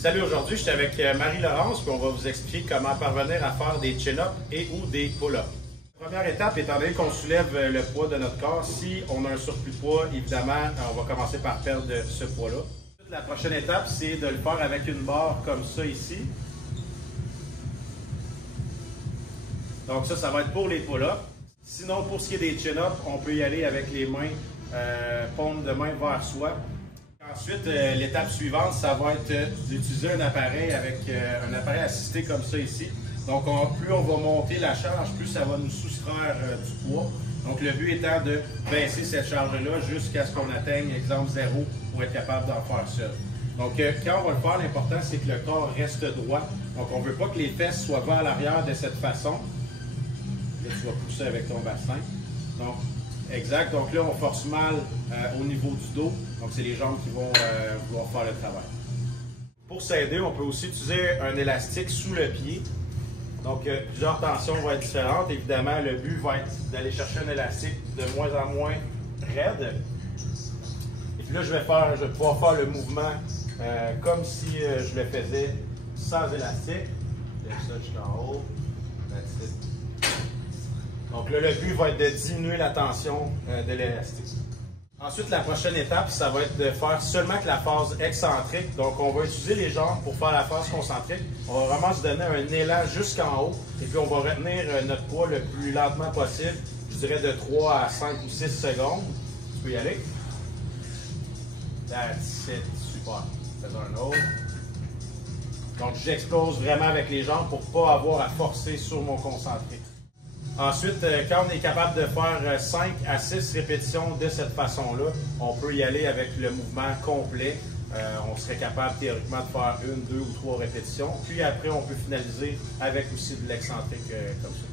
Salut, aujourd'hui je suis avec Marie-Laurence puis on va vous expliquer comment parvenir à faire des chin-ups et ou des pull-ups. Première étape, étant donné qu'on soulève le poids de notre corps, si on a un surplus de poids, évidemment, on va commencer par perdre ce poids-là. La prochaine étape, c'est de le faire avec une barre comme ça ici. Donc ça va être pour les pull-ups. Sinon, pour ce qui est des chin-ups, on peut y aller avec les mains, paume de main vers soi. Ensuite, l'étape suivante, ça va être d'utiliser un appareil avec un appareil assisté comme ça ici. Donc, plus on va monter la charge, plus ça va nous soustraire du poids. Donc, le but étant de baisser cette charge-là jusqu'à ce qu'on atteigne, exemple 0, pour être capable d'en faire seul. Donc, quand on va le faire, l'important, c'est que le corps reste droit. Donc, on ne veut pas que les fesses soient vers l'arrière de cette façon. Là, tu vas pousser avec ton bassin. Donc, exact. Donc là, on force mal au niveau du dos. Donc, c'est les jambes qui vont vouloir faire le travail. Pour s'aider, on peut aussi utiliser un élastique sous le pied. Donc, plusieurs tensions vont être différentes. Évidemment, le but va être d'aller chercher un élastique de moins en moins raide. Et puis là, je vais pouvoir faire le mouvement comme si je le faisais sans élastique. Lève ça jusqu'en haut. That's it. Donc là, le but va être de diminuer la tension de l'élastique. Ensuite, la prochaine étape, ça va être de faire seulement que la phase excentrique. Donc, on va utiliser les jambes pour faire la phase concentrique. On va vraiment se donner un élan jusqu'en haut. Et puis, on va retenir notre poids le plus lentement possible. Je dirais de 3 à 5 ou 6 secondes. Tu peux y aller. That's it. Super. Fais un autre. Donc, j'explose vraiment avec les jambes pour ne pas avoir à forcer sur mon concentrique. Ensuite, quand on est capable de faire 5 à 6 répétitions de cette façon-là, on peut y aller avec le mouvement complet. On serait capable théoriquement de faire 1, 2 ou 3 répétitions. Puis après, on peut finaliser avec aussi de l'excentrique comme ça.